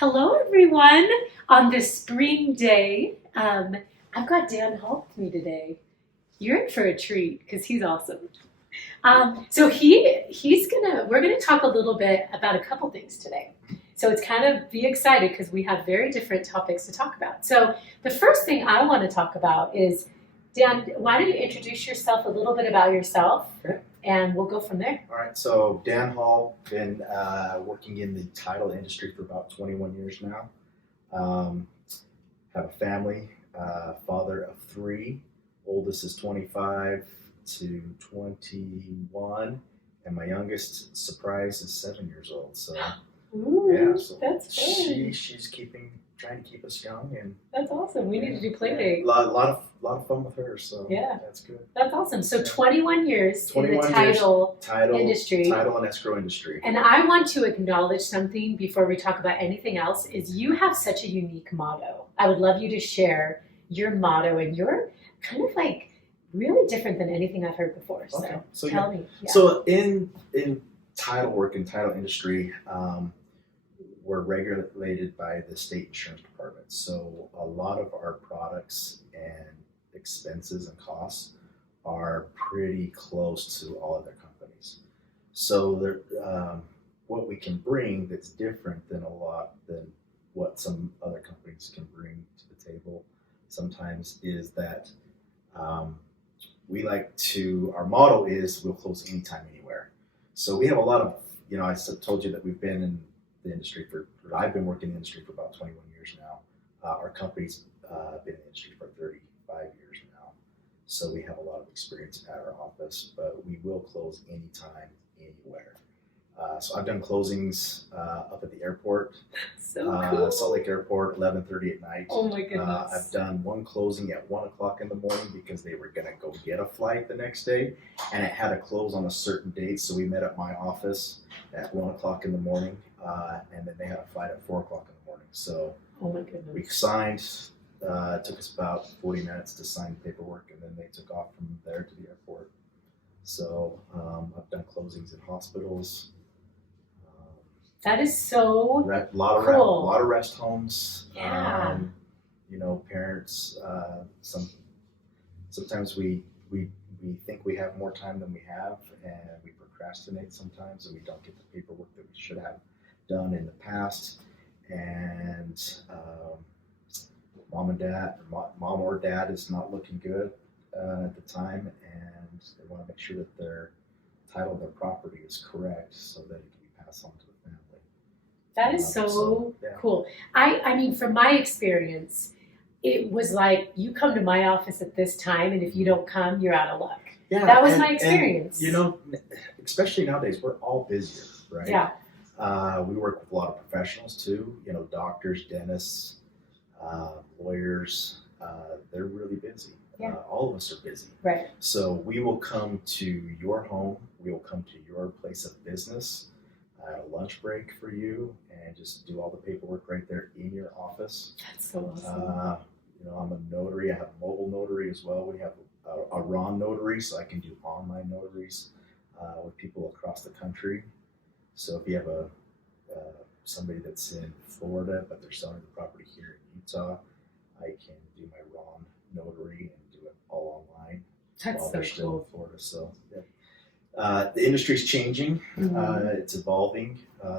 Hello, everyone. On this spring day, I've got Dan Hall with me today. You're in for a treat because he's awesome. We're gonna talk a little bit about a couple things today. So it's kind of be excited because we have very different topics to talk about. So the first thing I want to talk about is, Dan, why don't you introduce yourself a little bit about yourself, Okay. and we'll go from there. All right. So Dan Hall, been working in the title industry for about 21 years now. Have a family, father of three. Oldest is 25 to 21, and my youngest, surprise, is 7 years old. So Ooh, yeah, so that's good. she's trying to keep us young, and That's awesome. We need to do play date. a lot of fun with her. So Yeah. that's good. That's awesome. So 21 years in the 21 years. title industry. Title and escrow industry. And I want to acknowledge something before we talk about anything else is you have such a unique motto. I would love you to share your motto, and you're kind of like really different than anything I've heard before. So, Okay. So tell me. Yeah. So in title work and title industry, we're regulated by the state insurance department. So a lot of our products and expenses and costs are pretty close to all other companies. So what we can bring that's different than what some other companies can bring to the table sometimes is that our motto is we'll close anytime, anywhere. So we have a lot of, I told you that we've been in the industry I've been working in the industry for about 21 years now. Our company's been in the industry for 35 years now. So we have a lot of experience at our office, but we will close anytime, anywhere. So I've done closings up at the airport, So cool. Salt Lake Airport, 11:30 at night. Oh my goodness. I've done one closing at 1 o'clock in the morning because they were gonna go get a flight the next day, and it had to close on a certain date. So we met at my office at 1 o'clock in the morning, and then they had a flight at 4 o'clock in the morning. So Oh my goodness. we signed. It took us about 40 minutes to sign paperwork, and then they took off from there to the airport. So I've done closings in hospitals. That is so A lot of rest homes. Yeah. Parents. Sometimes we think we have more time than we have, and we procrastinate sometimes, and we don't get the paperwork that we should have done in the past. And mom or dad is not looking good at the time, and they want to make sure that their title of their property is correct so that it can be passed on to the family. That is so yeah. cool. I mean, from my experience, it was like you come to my office at this time, and if you don't come, you're out of luck. Yeah, That was my experience. And, especially nowadays, we're all busier, right? Yeah. We work with a lot of professionals too. Doctors, dentists, lawyers. They're really busy. Yeah. All of us are busy. Right. So we will come to your home. We will come to your place of business at a lunch break for you, and just do all the paperwork right there in your office. That's so awesome. I'm a notary. I have a mobile notary as well. We have a RON notary, so I can do online notaries with people across the country. So if you have somebody that's in Florida but they're selling the property here in Utah, I can do my RON notary and do it all online. That's while so they're still cool. in Florida. So the industry's changing. Mhm. It's evolving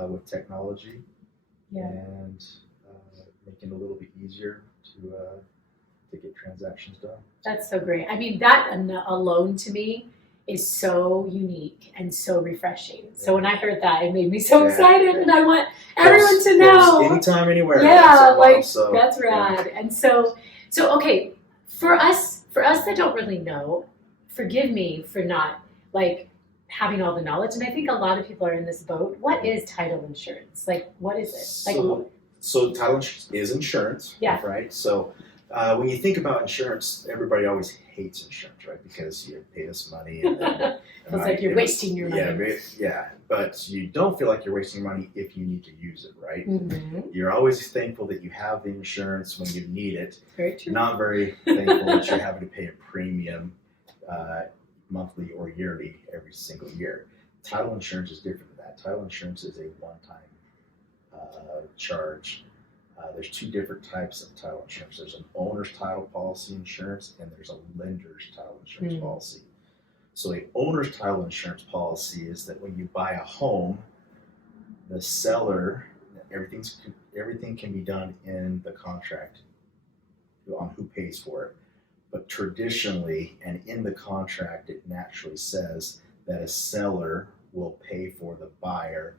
with technology, Yeah. and making it a little bit easier to get transactions done. That's so great. I mean, that alone to me is so unique and so refreshing. So when I heard that, it made me so excited, and I want everyone to know. Anytime, anywhere. Yeah, So, that's rad. Yeah. And so okay, for us that don't really know, forgive me for not having all the knowledge. And I think a lot of people are in this boat. What is title insurance? What is it? So title insurance is insurance. Yeah. Right. So when you think about insurance, everybody always hates insurance, right? Because you pay this money, and then, It's like you're wasting your money. Yeah, but you don't feel like you're wasting your money if you need to use it, right? Mm-hmm. You're always thankful that you have the insurance when you need it. Very true. Not very thankful that you're having to pay a premium monthly or yearly every single year. Title insurance is different than that. Title insurance is a one-time charge There's two different types of title insurance. There's an owner's title policy insurance, and there's a lender's title insurance policy. So a owner's title insurance policy is that when you buy a home, the seller, everything can be done in the contract on who pays for it. But traditionally, and in the contract, it naturally says that a seller will pay for the buyer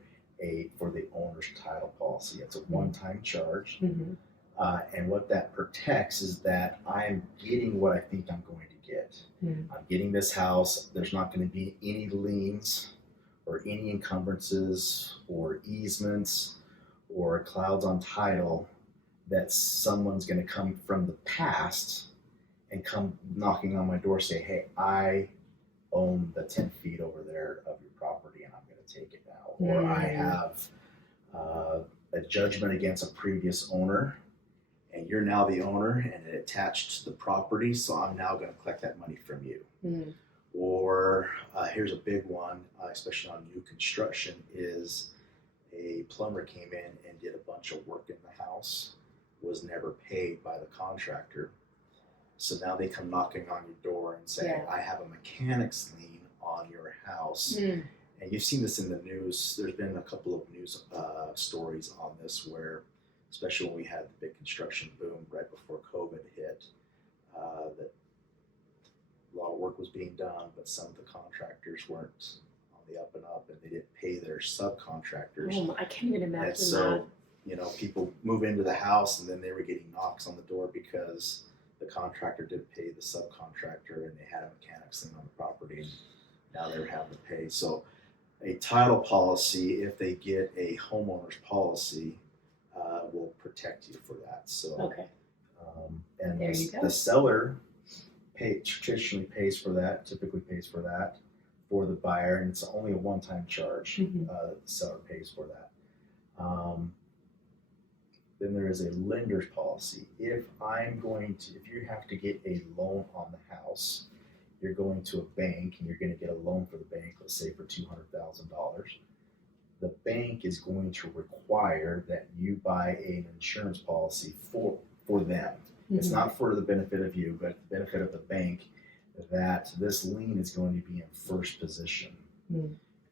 for the owner's title policy. It's a one-time charge. And what that protects is that I'm getting what I think I'm going to get. I'm getting this house. There's not going to be any liens or any encumbrances or easements or clouds on title that someone's going to come from the past and come knocking on my door, say, hey, I own the 10 feet over there of your property and I'm going to take it now. Or I have a judgment against a previous owner and you're now the owner and it attached to the property, so I'm now going to collect that money from you. Or here's a big one, especially on new construction, is a plumber came in and did a bunch of work in the house, was never paid by the contractor. So now they come knocking on your door and say, I have a mechanics lien on your house. And you've seen this in the news. There's been a couple of news stories on this where, especially when we had the big construction boom right before COVID hit, that a lot of work was being done, but some of the contractors weren't on the up and up, and they didn't pay their subcontractors. I can't even imagine and so, people move into the house, and then they were getting knocks on the door because the contractor didn't pay the subcontractor, and they had a mechanics lien on the property, and now they were having to pay. So a title policy, if they get a homeowner's policy, will protect you for that. So, and there you go. The seller traditionally pays for that, typically pays for that for the buyer, and it's only a one-time charge. The seller pays for that. Then there is a lender's policy. If you have to get a loan on the house, you're going to a bank and you're going to get a loan for the bank, let's say for $200,000. The bank is going to require that you buy an insurance policy for them. It's not for the benefit of you, but the benefit of the bank, that this lien is going to be in first position.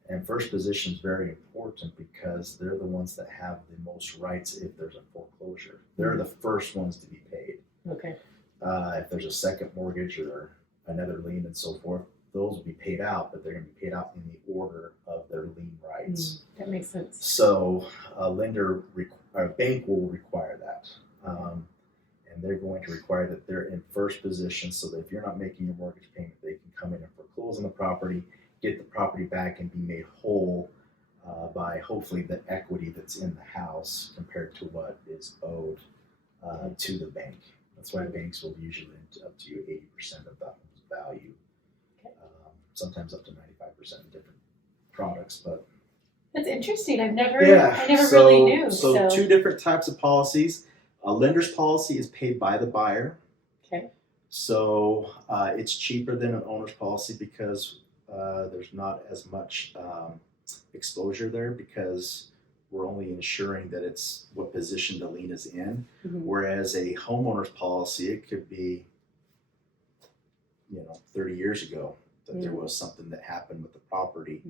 And first position is very important because they're the ones that have the most rights if there's a foreclosure. They're the first ones to be paid. If there's a second mortgage or another lien and so forth, those will be paid out, but they're going to be paid out in the order of their lien rights. That makes sense. So a bank will require that. And they're going to require that they're in first position so that if you're not making your mortgage payment, they can come in and foreclose on the property, get the property back, and be made whole by hopefully the equity that's in the house compared to what is owed to the bank. That's why banks will usually lend up to 80% of the home's value. Sometimes up to 95% in different products, but that's interesting. I never really knew. So two different types of policies. A lender's policy is paid by the buyer. So it's cheaper than an owner's policy because there's not as much exposure there because we're only ensuring that it's what position the lien is in. Whereas a homeowner's policy, it could be 30 years ago that there was something that happened with the property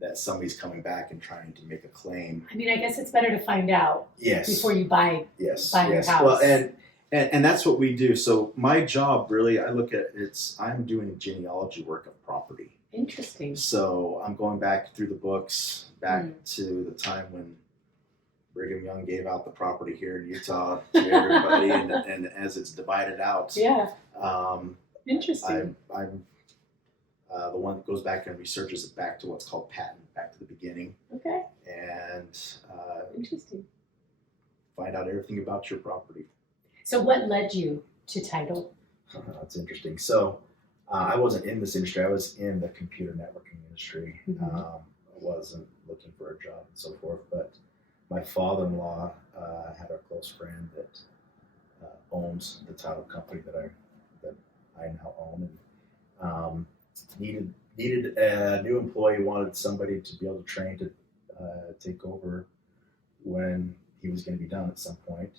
that somebody's coming back and trying to make a claim. I mean, I guess it's better to find out before you buy your house. Well, and that's what we do. So my job really, I look at I'm doing genealogy work of property. Interesting. So I'm going back through the books, back to the time when Brigham Young gave out the property here in Utah to everybody, and as it's divided out. Interesting. I'm the one that goes back and researches it back to what's called patent, back to the beginning. And interesting. Find out everything about your property. So what led you to title? That's interesting. So I wasn't in this industry. I was in the computer networking industry. I wasn't looking for a job and so forth, but my father-in-law had a close friend that owns the title company that I now own, and needed a new employee, wanted somebody to be able to train to take over when he was going to be done at some point.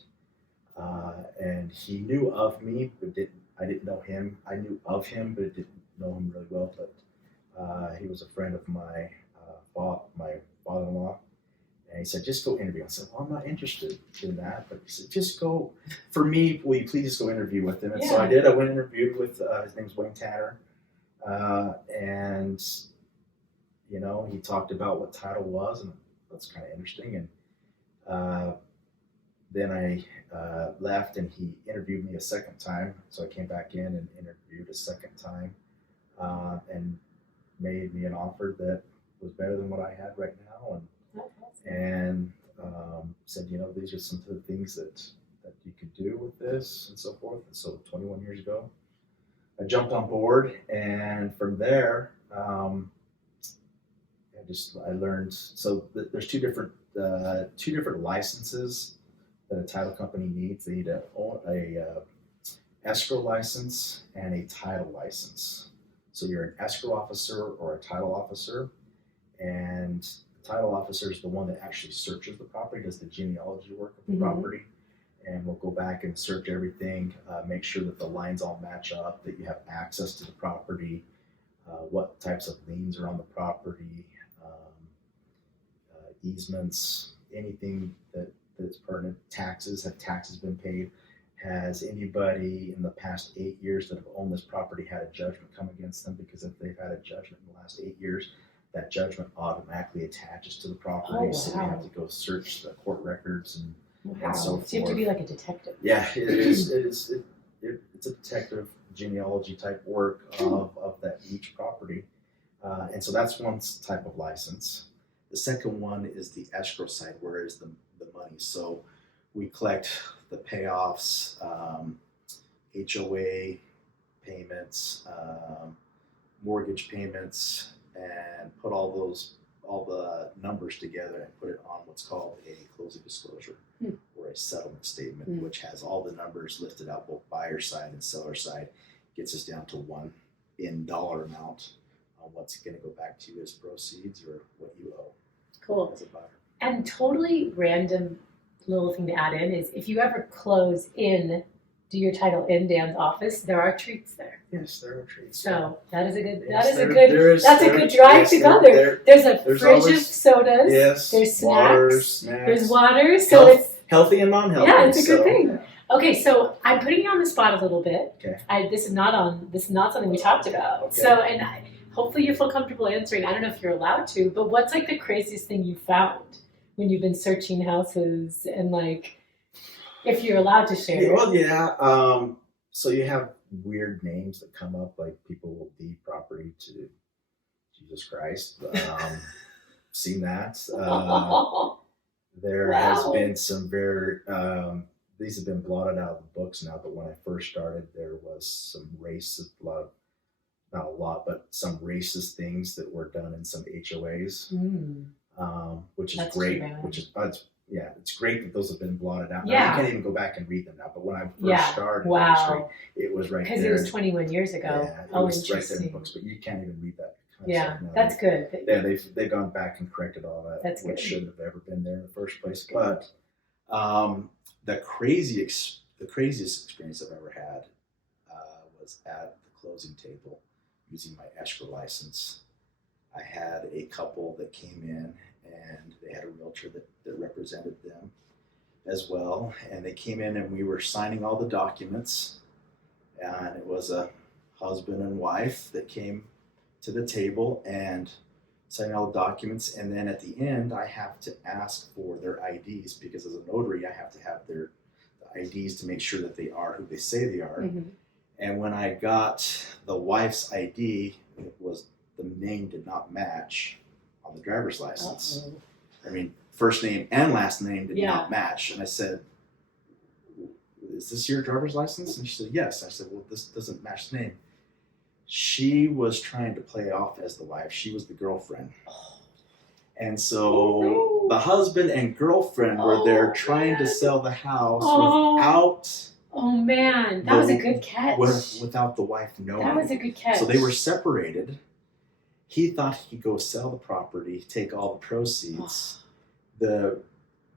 And he knew of me, but I didn't know him. I knew of him, but didn't know him really well. But he was a friend of my father-in-law, and he said, "Just go interview." I said, "Well, I'm not interested in that." But he said, "Just go. For me, will you please just go interview with him?" And so I did. I went and interviewed with his name's Wayne Tanner, and he talked about what title was, and that's kind of interesting. And then I left, and he interviewed me a second time. So I came back in and interviewed a second time, and made me an offer that was better than what I had right now, and said, these are some of the things that you could do with this and so forth. And so 21 years ago, I jumped on board, and from there, I learned. So there's two different licenses that a title company needs. They need a escrow license and a title license. So you're an escrow officer or a title officer, and the title officer is the one that actually searches the property, does the genealogy work of the property, and will go back and search everything, make sure that the lines all match up, that you have access to the property, what types of liens are on the property, easements, anything that's pertinent. Have taxes been paid? Has anybody in the past 8 years that have owned this property had a judgment come against them? Because if they've had a judgment in the last 8 years, that judgment automatically attaches to the property. Oh, wow. So we have to go search the court records and Wow. so forth. So you have to be like a detective. Yeah, it is. It's a detective genealogy type work of that each property, and so that's one type of license. The second one is the escrow side, where is the money. So we collect the payoffs, HOA payments, mortgage payments, and put all the numbers together and put it on what's called a closing disclosure or a settlement statement, which has all the numbers listed out, both buyer side and seller side, gets us down to one in dollar amount on what's going to go back to you as proceeds or what you owe. Cool. As a buyer. And totally random little thing to add in is if you ever do your title in Dan's office, there are treats there. Yes, there are treats. So that is a good. Yes, a good drive to go there. There's a fridge of sodas. Yes. There's snacks. Snacks. There's water. So it's healthy and non-healthy. Yeah, it's a good thing. Okay, so I'm putting you on the spot a little bit. Okay. This is not something we talked about. Okay. So hopefully you feel comfortable answering. I don't know if you're allowed to, but what's like the craziest thing you found when you've been searching houses, and like if you're allowed to share? Well, yeah. So you have weird names that come up, like people will deed property to Jesus Christ. Seen that. There has been some very, these have been blotted out of the books now, but when I first started, there was some racist, not a lot, but some racist things that were done in some HOAs, which is That's great. It's great that those have been blotted out. Now, you can't even go back and read them now, but when I first started in the industry, it was right there. Because it was 21 years ago. Yeah, it was right there in the books, but you can't even read that kind of stuff now. That's good. Yeah, they've gone back and corrected all that, That's which good. shouldn't have ever been there in the first place. But the craziest experience I've ever had was at the closing table using my escrow license. I had a couple that came in, and they had a realtor that represented them as well. And they came in, and we were signing all the documents. And it was a husband and wife that came to the table and signing all the documents. And then at the end, I have to ask for their IDs, because as a notary, I have to have the IDs to make sure that they are who they say they are. Mm-hmm. And when I got the wife's ID, the name did not match on the driver's license. Uh-oh. I mean, first name and last name did not match. And I said, "Is this your driver's license?" And she said, "Yes." I said, "Well, this doesn't match the name." She was trying to play off as the wife. She was the girlfriend. And so the husband and girlfriend were there trying to sell the house without... Oh man, that was a good catch. Without the wife knowing. That was a good catch. So they were separated. He thought he could go sell the property, take all the proceeds. The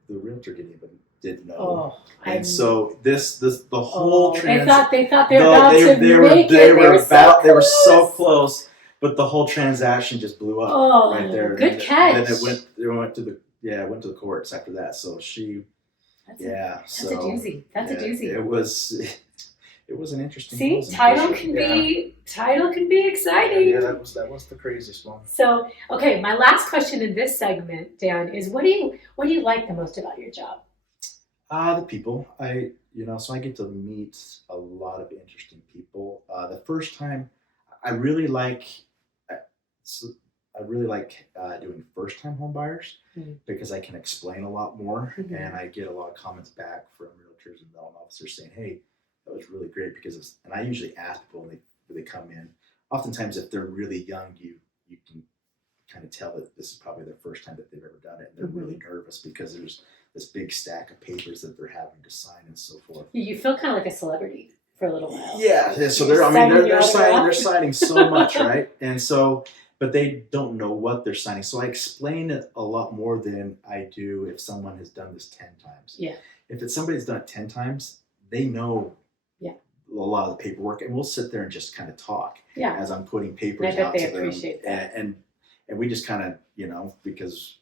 realtor didn't know. Oh, And so the whole they thought they were about to make it. They were so close, but the whole transaction just blew up right there. Good catch. Then it went to the courts after that. So That's a doozy. That's a doozy. It was an interesting. See, title can be exciting. Yeah, that was the craziest one. So, okay, my last question in this segment, Dan, is what do you like the most about your job? The people. So I get to meet a lot of interesting people. The first time, I really like doing first-time home buyers because I can explain a lot more, and I get a lot of comments back from realtors and loan officers saying, "Hey, that was really great," because and I usually ask people when they come in. Oftentimes, if they're really young, you can kind of tell that this is probably their first time that they've ever done it, and they're really nervous because there's this big stack of papers that they're having to sign and so forth. You feel kind of like a celebrity for a little while. Yeah. So they're signing so much, right? And so, but they don't know what they're signing. So I explain it a lot more than I do if someone has done this 10 times. Yeah. If it's somebody's done it 10 times, they know a lot of the paperwork, and we'll sit there and just kind of talk as I'm putting papers out to them. Appreciate that. And we just kind of, because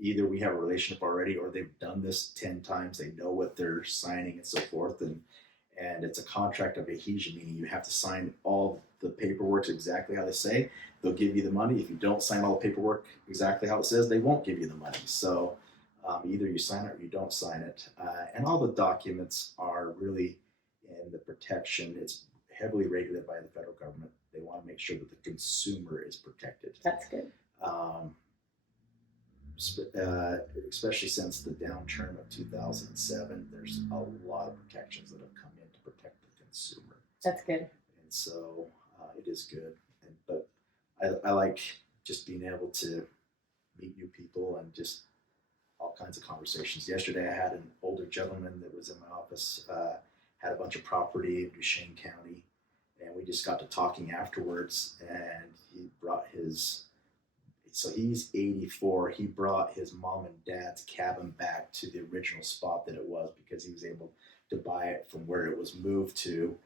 either we have a relationship already or they've done this 10 times, they know what they're signing and so forth. And it's a contract of adhesion, meaning you have to sign all the paperwork exactly how they say. They'll give you the money. If you don't sign all the paperwork exactly how it says, they won't give you the money. So either you sign it or you don't sign it. And all the documents are really in the protection. It's heavily regulated by the federal government. They want to make sure that the consumer is protected. That's good. Especially since the downturn of 2007, there's a lot of protections that have come in to protect the consumer. That's good. And so it is good. But I like just being able to meet new people and just all kinds of conversations. Yesterday, I had an older gentleman that was in my office, had a bunch of property in Duchesne County, and we just got to talking afterwards, and he brought so he's 84. He brought his mom and dad's cabin back to the original spot that it was because he was able to buy it from where it was moved to.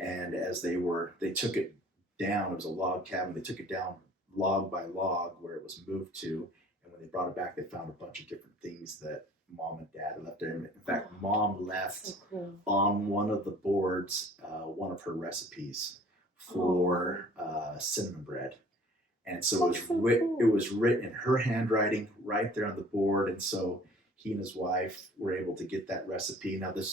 And as they took it down, it was a log cabin. They took it down log by log where it was moved to. And when they brought it back, they found a bunch of different things that mom and dad left there. In fact, mom left on one of the boards one of her recipes for cinnamon bread. And so it was written in her handwriting right there on the board. And so he and his wife were able to get that recipe. Now, the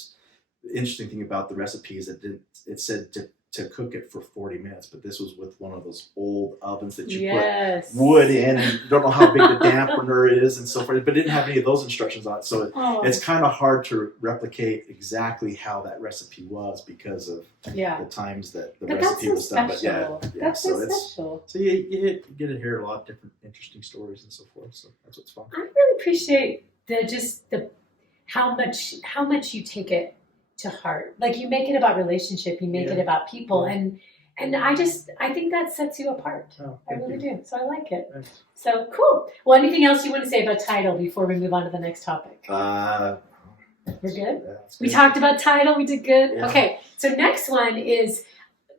interesting thing about the recipe is that it said to cook it for 40 minutes, but this was with one of those old ovens that you put wood in, and you don't know how big the dampener is and so forth, but it didn't have any of those instructions on it. So it's kind of hard to replicate exactly how that recipe was because of the times that the recipe was done. But that's so special. So you get to hear a lot of different interesting stories and so forth. So that's what's fun. I really appreciate how much you take it to heart. Like, you make it about relationship, you make it about people, and I think that sets you apart. I really do. So I like it. Thanks. So cool. Well, anything else you want to say about title before we move on to the next topic? We're good? We talked about title, we did good. Yeah. Okay, so next one is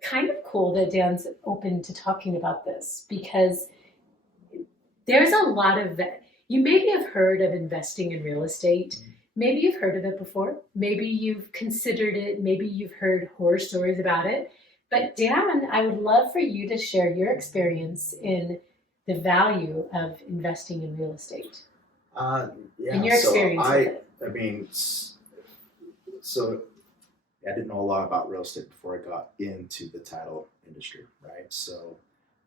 kind of cool that Dan's open to talking about this, because there's a lot of, you maybe have heard of investing in real estate. Maybe you've heard of it before. Maybe you've considered it. Maybe you've heard horror stories about it. But Dan, I would love for you to share your experience in the value of investing in real estate. And your experience with it. I mean, so I didn't know a lot about real estate before I got into the title industry, right? So,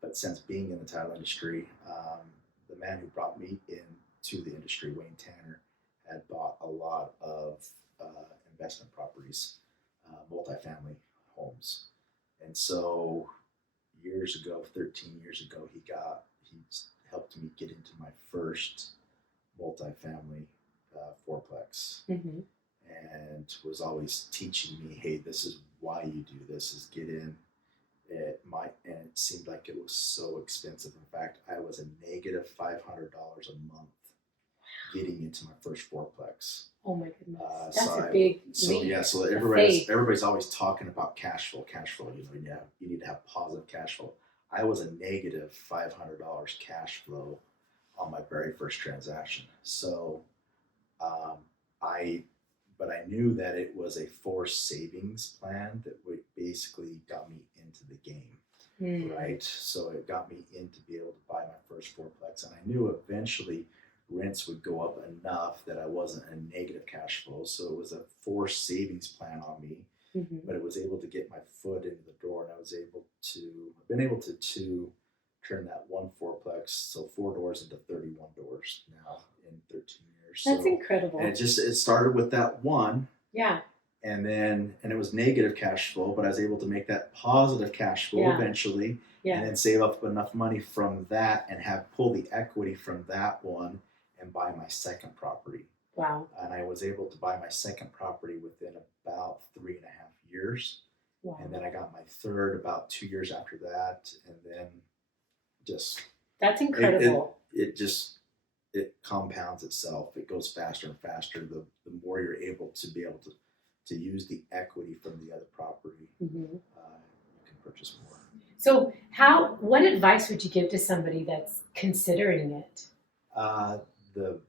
but since being in the title industry, the man who brought me into the industry, Wayne Tanner, had bought a lot of investment properties, multifamily homes. And so 13 years ago, he helped me get into my first multifamily fourplex, and was always teaching me, hey, this is why you do this, is get in. And it seemed like it was so expensive. In fact, I was a negative $500 a month getting into my first fourplex. Oh my goodness, that's So a big So leap. yeah, so of everybody's faith. always talking about cash flow. You need to have positive cash flow. I was a negative $500 cash flow on my very first transaction. So um, but I knew that it was a forced savings plan that would basically got me into the game, right? So it got me in to be able to buy my first fourplex, and I knew eventually rents would go up enough that I wasn't a negative cash flow. So it was a forced savings plan on me, but it was able to get my foot into the door, and I've been able to turn that one fourplex, so 4 doors into 31 doors now in 13 years. That's so, incredible. And it started with that one. Yeah. And it was negative cash flow, but I was able to make that positive cash flow eventually, and then save up enough money from that and pull the equity from that one and buy my second property. Wow. And I was able to buy my second property within about 3.5 years. Wow. And then I got my third about 2 years after that, and then just that's incredible. It compounds itself. It goes faster and faster. The more you're able to use the equity from the other property, you can purchase more. So what advice would you give to somebody that's considering it? The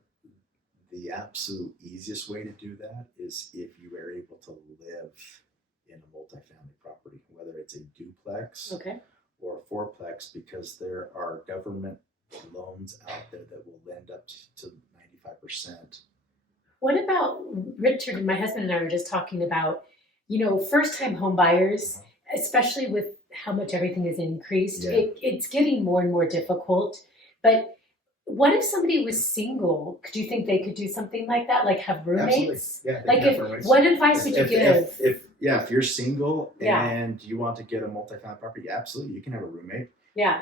absolute easiest way to do that is if you are able to live in a multifamily property, whether it's a duplex or a fourplex, because there are government loans out there that will lend up to 95%. What about Richard? My husband and I were just talking about, first-time home buyers, especially with how much everything has increased. It's getting more and more difficult. But what if somebody was single? Do you think they could do something like that? Like have roommates? Absolutely. What advice would you give? If you're single and you want to get a multifamily property, absolutely, you can have a roommate. Yeah.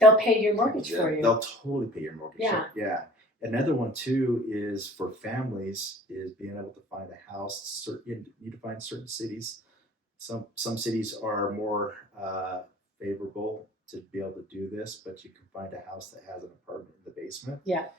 They'll pay your mortgage for you. They'll totally pay your mortgage. Yeah. Another one too is for families is being able to find a house. You need to find certain cities. Some cities are more favorable to be able to do this, but you can find a house that has an apartment in the basement. Yeah.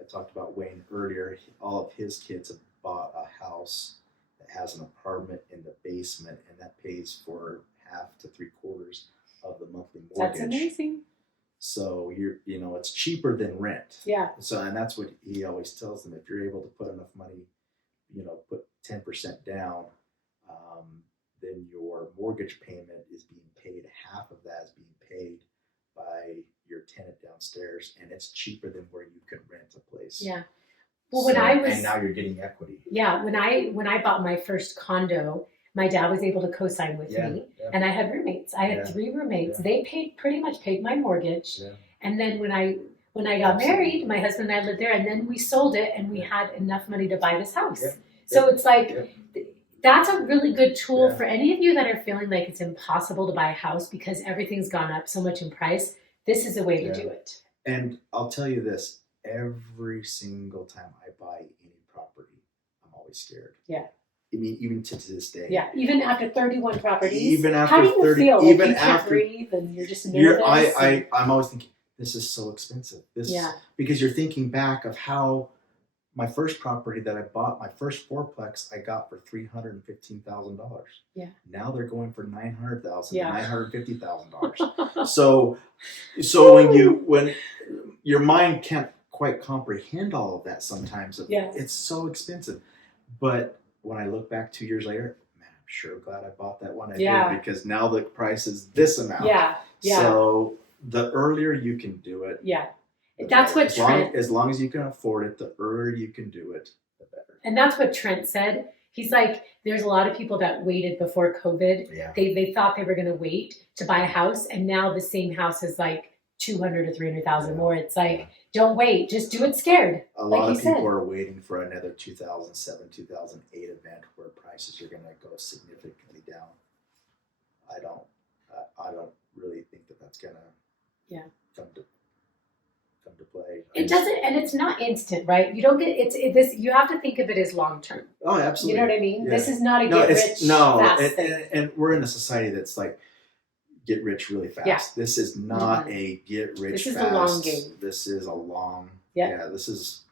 I talked about Wayne earlier. All of his kids have bought a house that has an apartment in the basement, and that pays for half to 3/4 of the monthly mortgage. That's amazing. So it's cheaper than rent. Yeah. So, and that's what he always tells them. If you're able to put enough money, put 10% down, then your mortgage payment is being paid. Half of that is being paid by your tenant downstairs, and it's cheaper than where you could rent a place. Yeah. Well, and now you're getting equity. Yeah. When I bought my first condo, my dad was able to co-sign with me, and I had roommates. I had 3 roommates. They pretty much paid my mortgage. Yeah. And then when I got married, my husband and I lived there, and then we sold it, and we had enough money to buy this house. Yeah. So it's like, that's a really good tool for any of you that are feeling like it's impossible to buy a house because everything's gone up so much in price. This is a way to do it. And I'll tell you this, every single time I buy any property, I'm always scared. Yeah. I mean, even to this day. Yeah, even after 31 properties. Even after how do you 30, feel? Like even you can't after, breathe and you're just nervous. I'm always thinking, this is so expensive. Because you're thinking back of how my first property that I bought, my first fourplex, I got for $315,000. Yeah. Now they're going for $900,000, $950,000. when your mind can't quite comprehend all of that sometimes, it's so expensive. But when I look back 2 years later, man, I'm sure glad I bought that one. I did, because now the price is this amount. Yeah. So the earlier you can do it. Yeah. That's what as long as you can afford it, the earlier you can do it, the better. And that's what Trent said. He's like, there's a lot of people that waited before COVID. Yeah. They thought they were going to wait to buy a house, and now the same house is like 200 to 300,000 more. It's like, don't wait, just do it scared. A lot of people are waiting for another 2007, 2008 event where prices are going to go significantly down. I don't really think that's going to come to play. It doesn't, and it's not instant, right? You don't get this. You have to think of it as long term. Oh, absolutely. You know what I mean? Yeah. This is not a fast thing. And we're in a society that's like, get rich really fast. Yeah. This is not a get rich This is fast. a long game. This is a long. Yeah. Yeah. This is,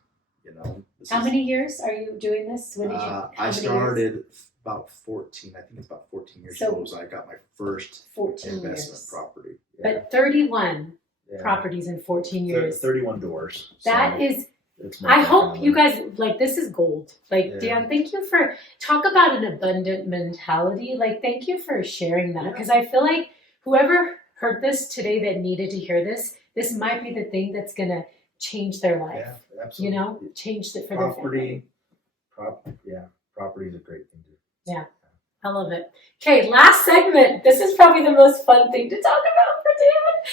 How many years are you doing this? When did you? I started about 14. I think it's about 14 years old. So I got my first 14 investment years. property. Yeah. But 31 properties in 14 years. 31 doors. That is. I hope you guys this is gold. Dan, thank you for talk about an abundant mentality. Thank you for sharing that, because I feel like whoever heard this today that needed to hear this might be the thing that's gonna change their life. Yeah, absolutely. Change it for property. their family. Property is a great thing to do. Yeah, I love it. Okay, last segment. This is probably the most fun thing to talk about for Dan.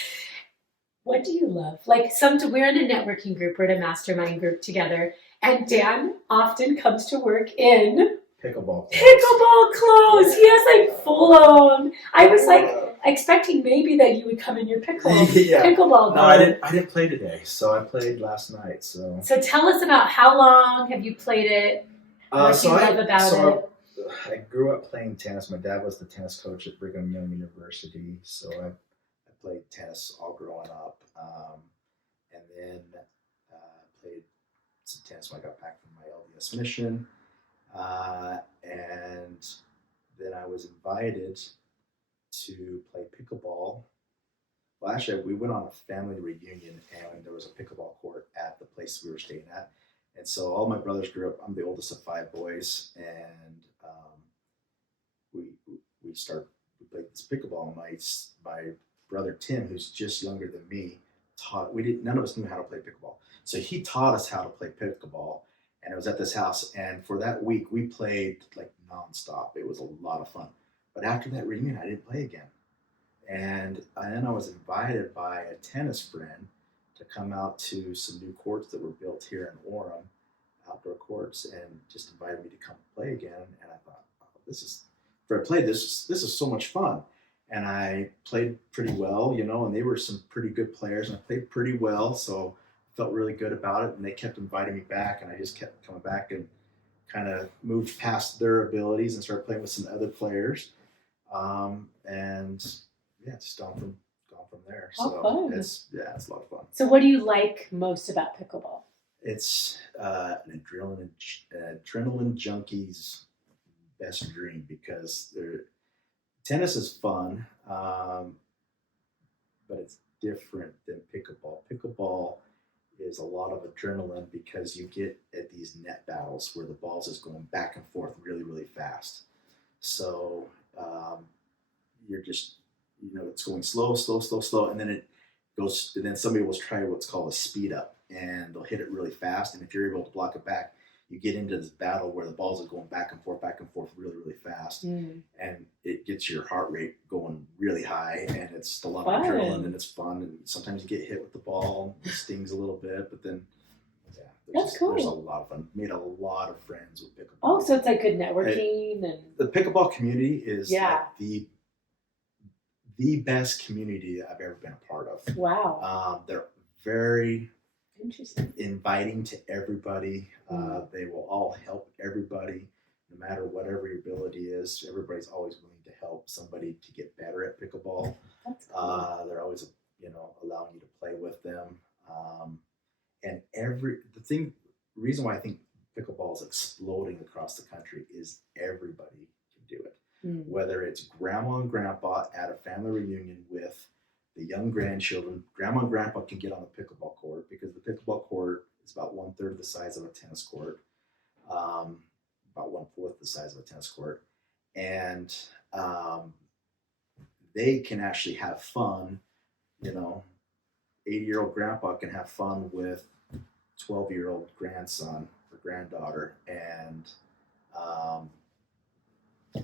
What do you love? We're in a networking group, we're in a mastermind group together, and Dan often comes to work in pickleball clothes. He has full on. I was expecting maybe that you would come in your pickleball. No, I didn't play today, so I played last night. So tell us about how long have you played it? What do you love about it? I grew up playing tennis. My dad was the tennis coach at Brigham Young University, so I played tennis all growing up, and then played some tennis when I got back from my LDS mission, and then I was invited to play pickleball. Well, actually, we went on a family reunion, and there was a pickleball court at the place we were staying at, and so all my brothers grew up. I'm the oldest of 5 boys, and we played this pickleball. My brother Tim, who's just younger than me, none of us knew how to play pickleball. So he taught us how to play pickleball, and it was at this house. And for that week, we played nonstop. It was a lot of fun. But after that reunion, I didn't play again. And then I was invited by a tennis friend to come out to some new courts that were built here in Orem, outdoor courts, and just invited me to come play again. And I thought, this is so much fun. And I played pretty well, and they were some pretty good players, and I played pretty well, so I felt really good about it. And they kept inviting me back, and I just kept coming back and kind of moved past their abilities and started playing with some other players. Just gone from there. So fun. It's a lot of fun. So what do you like most about pickleball? It's an adrenaline junkie's best dream, because tennis is fun, but it's different than pickleball. Pickleball is a lot of adrenaline because you get at these net battles where the ball's just going back and forth really, really fast. So you're just, it's going slow, and then it goes, and then somebody will try what's called a speed up, and they'll hit it really fast. And if you're able to block it back, you get into this battle where the balls are going back and forth really, really fast. And it gets your heart rate going really high, and it's a lot of adrenaline, and it's fun. And sometimes you get hit with the ball, it stings a little bit, but then, cool. There's a lot of fun. Made a lot of friends with pickleball. Oh, so it's good networking. And the pickleball community is the best community I've ever been a part of. Wow. They're very interesting, inviting to everybody. They will all help everybody, no matter whatever your ability is. Everybody's always willing to help somebody to get better at pickleball. That's cool. They're always, allowing you to play with them. And the reason why I think pickleball is exploding across the country is everybody can do it. Whether it's grandma and grandpa at a family reunion with the young grandchildren, grandma and grandpa can get on the pickleball court, because the pickleball court is about 1/3 the size of a tennis court, about 1/4 the size of a tennis court, and they can actually have fun. 80-year-old grandpa can have fun with 12-year-old grandson or granddaughter, and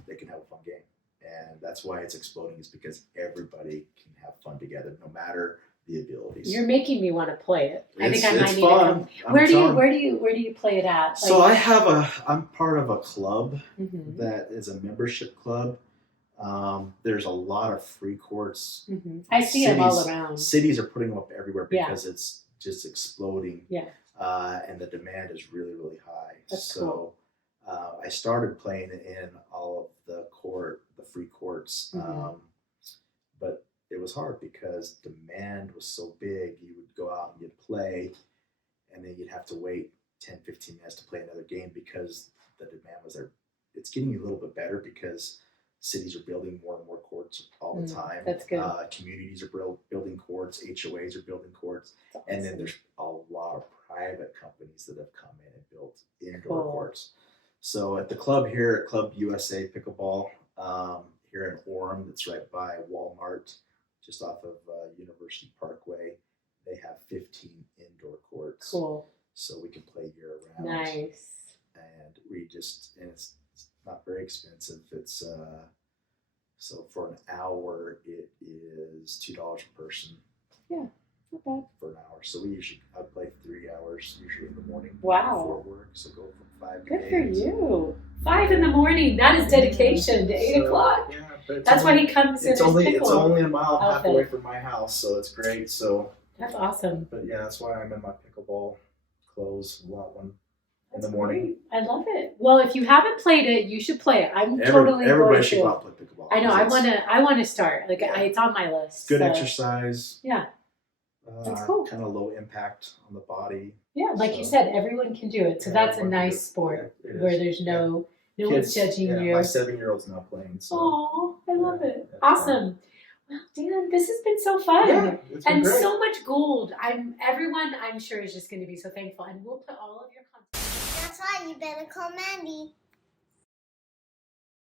they can have a fun game. And that's why it's exploding, is because everybody can have fun together, no matter the abilities. You're making me want to play it. I think I might need fun. to come. Where do you play it at? So I'm part of a club that is a membership club. There's a lot of free courts. I see them all around. Cities are putting them up everywhere because it's just exploding. Yeah. And the demand is really, really high. That's cool. I started playing in all of the free courts. but it was hard because demand was so big. You would go out and you'd play, and then you'd have to wait 10, 15 minutes to play another game because the demand was there. It's getting a little bit better because cities are building more and more courts all the time. That's good. Communities are building courts. HOAs are building courts. That's And then awesome. there's a lot of private companies that have come in and built indoor courts. So at the club here at Club USA Pickleball, here in Orem, that's right by Walmart, just off of University Parkway, they have 15 indoor courts. Cool. So we can play year round. Nice. And it's not very expensive. It's so for an hour it is $2 per person. Yeah, not bad. For an hour. So I play 3 hours usually in the morning. Wow. Before work. So go from 5 to Good 8. for you. 5 in the morning. That is dedication to 8 o'clock. Yeah, but That's why he comes in his pickle. It's only a mile and a half outfit. away from my house, so it's great. So, That's awesome. but yeah, that's why I'm in my pickleball clothes a lot in That's the morning. great. I love it. Well, if you haven't played it, you should play it. I'm totally Everybody going should to. go out and play pickleball. I know. I want to start. Like it's on my list. Good so. exercise. Yeah. That's cool. Kind of low impact on the body. Yeah, like you So- said, everyone can do it. So Yeah, that's a everyone can nice do it. sport Yeah, it where is. there's no one's judging yeah, you. My 7-year-old's now playing. So. Oh, I love Yeah, it. that's Awesome. Well, Dan, this has been so fun. Yeah, it's been And great. so much gold. Everyone I'm sure is just going to be so thankful. And we'll put all of your content. That's why you better call Mandy.